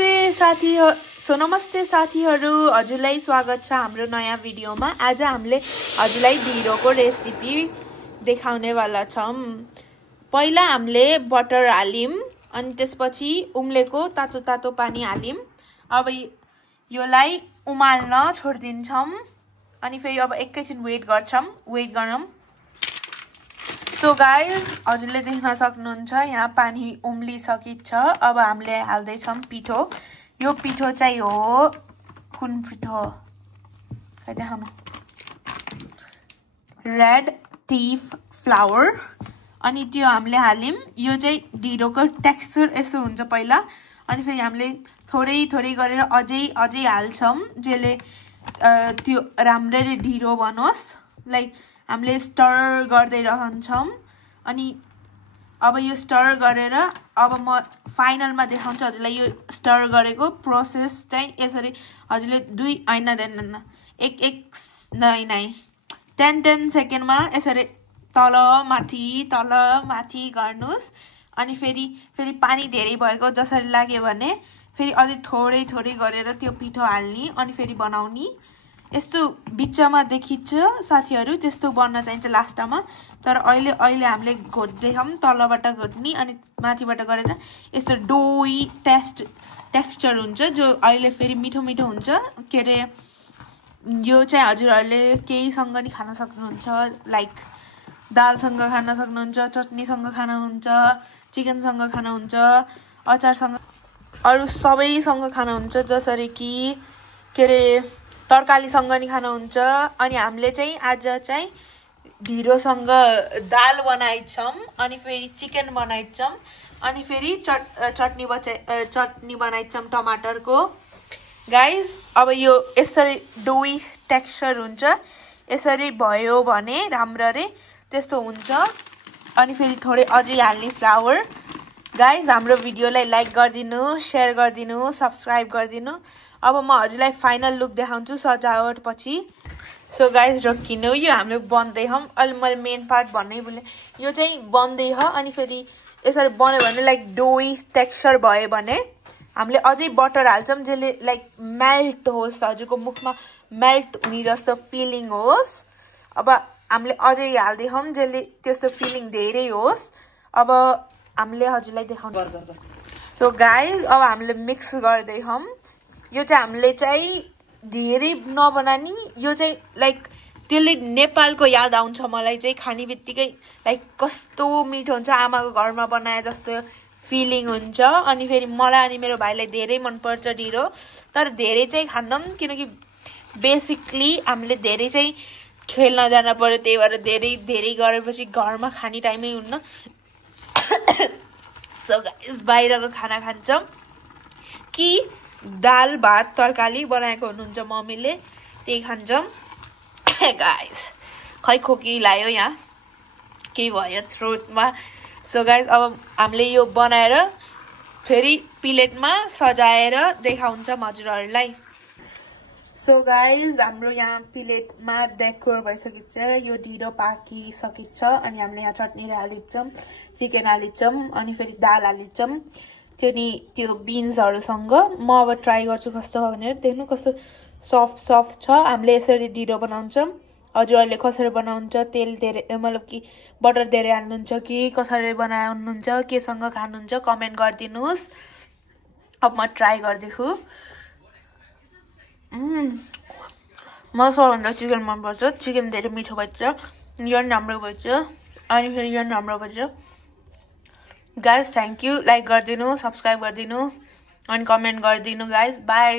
नमस्ते साथीहरु, हजुरलाई स्वागत छ हाम्रो नयाँ भिडियोमा। आज हामीले हजुरलाई ढिँडोको रेसिपी देखाउने वाला छौं। पहिला हामीले बटर हालिम, अनि त्यसपछि उम्लेको तातो तातो पानी हालिम। अब योलाई उमाल्न छोड्दिन्छौं, अनि फेरि अब एकैछिन वेट गरौँ। सो गाइज, हजुरले देख्न सक्नुहुन्छ यहाँ पानी उम्लिसकिछ। अब हामीले हाल्दै छौं पिठो। यो पिठो चाहिँ हो कुन पिठो हो खै देखाउनु, रेड टी फ्लावर। अनि त्यो हामीले हालिम। यो चाहिँ ढिँडोको टेक्सचर यस्तो हुन्छ पहिला, अनि फेरि हामीले थोरै थोरै गरेर अझै हाल्छौं, जसले त्यो राम्ररी ढिँडो बनोस्। लाइक हामीले स्टर गर्दै रहन्छौं। अनि अब यो स्टर गरेर अब म फाइनलमा देखाउँछु हजुरलाई। यो स्टर गरेको प्रोसेस चाहिँ यसरी हजुरले 10 सेकेन्डमा यसरी तल माथि गर्नुस्। अनि फेरि पानी धेरै भएको जसरी लाग्यो भने फेरि अझै थोरै गरेर त्यो पिठो हाल्ने, अनि फेरि बनाउने। यस्तो बिचमा देखिन्छ साथीहरु, त्यस्तो बन्न चाहिन्छ लास्टमा। तर अहिले हामीले घोट्दै छौं, तलबाट घोट्नी अनि माथिबाट गरेर यस्तो डोई टेक्सचर हुन्छ, जो अहिले फेरि मिठो हुन्छ। के रे, यो चाहिँ हजुरहरुले केहीसँग नि खान सक्नुहुन्छ। लाइक दालसँग खान सक्नुहुन्छ, चटनीसँग खानुहुन्छ, चिकनसँग खानुहुन्छ, अचारसँग, अरु सबैसँग खानुहुन्छ। जसरी कि के रे तरकारीसँग नि खानुहुन्छ। अनि हामीले चाहिँ आज चाहिँ ढिँडोसँग दाल बनाइछौं, अनि फेरि चिकन बनाइछौं, अनि फेरि चटनी बनाइछौं टमाटरको। गाइज, अब यो यसरी डोई टेक्सचर हुन्छ, यसरी भयो भने राम्ररी त्यस्तो हुन्छ। अनि फेरि थोरै अझै हाल्ने फ्लावर। गाइज, हाम्रो भिडियोलाई लाइक गरिदिनु, शेयर गरिदिनु, सब्स्क्राइब गरिदिनु। अब म हजुरलाई फाइनल लुक देखाउँछु सजावट पछि। सो गाइज, रोकिनु, यो हामीले बन्दै हौं। अहिले मैले मेन पार्ट भन्नै भुले। यो चाहिँ बन्दै ह। अनि फेरि यसरी बन्यो भने लाइक डोई टेक्सचर भयो भने हामीले अझै बटर हाल्छौं, जसले लाइक मेल्ट होस्, हजुरको मुखमा मेल्ट हुने जस्तो फिलिङ होस्। अब हामीले अझै हाल्दै हौं, जसले त्यस्तो फिलिङ धेरै होस्। अब हामीले हजुरलाई देखाउनु। सो गाइज, अब हामीले मिक्स गर्दै हौं। यो चाहिँ हामीले चाहिँ धेरै नबनानी। यो चाहिँ लाइक त्यसले नेपालको याद आउँछ मलाई चाहिँ। खाने बित्तिकै लाइक कस्तो मिठो हुन्छ, आमाको घरमा बनाए जस्तो फिलिङ हुन्छ। अनि फेरि मलाई अनि मेरो भाइलाई धेरै मनपर्छ ढिँडो। तर धेरै चाहिँ खान्नौं, किनकि बेसिकली हामीले धेरै चाहिँ खेल्न जान पर्यो, त्यही भएर धेरै गरेपछि घरमा खाने टाइमै हुन्न। सो गाइस, बाहिरको खाना खान्छौं कि दाल भात तरकारी बनाएको हुनुहुन्छ मम्मीले, त्यही खान्छौं। गाइस, खै खोकी लाग्यो, यहाँ केही भयो थ्रोटमा। सो गाइस, अब हामीले यो बनाएर फेरि प्लेटमा सजाएर देखाउँछौं हजुरहरुलाई। सो गाइस, हाम्रो यहाँ प्लेटमा डेकोर भइसकिन्छ। यो ढिँडो पाकिसकिछ। अनि हामीले यहाँ चटनी हालिछौं, चिकन हालिछौं, अनि फेरि दाल हालिछौं त्यो बिन्सहरुसँग। म अब ट्राई गर्छु कस्तो हो भनेर। देख्नु कस्तो सफ्ट छ। हामीले यसरी ढिँडो बनाउँछौं। हजुरहरुले कसरी बनाउनुहुन्छ, तेल धेरै मतलब कि बटर धेरै हाल्नुहुन्छ कि कसरी बनाउनुहुन्छ, केसँग खानुहुन्छ, कमेन्ट गरिदिनुस्। अब म ट्राई गर्दैछु। मलाई सबभन्दा चिकन मनपर्छ। चिकन धेरै मिठो भन्छ, यो नि राम्रो भन्छ, अनि फेरि यो नि राम्रो भन्छ। Guys, thank you. लाइक गरिदिनु, सब्स्क्राइब गरिदिनु, अनि कमेन्ट गरिदिनु। Guys, by.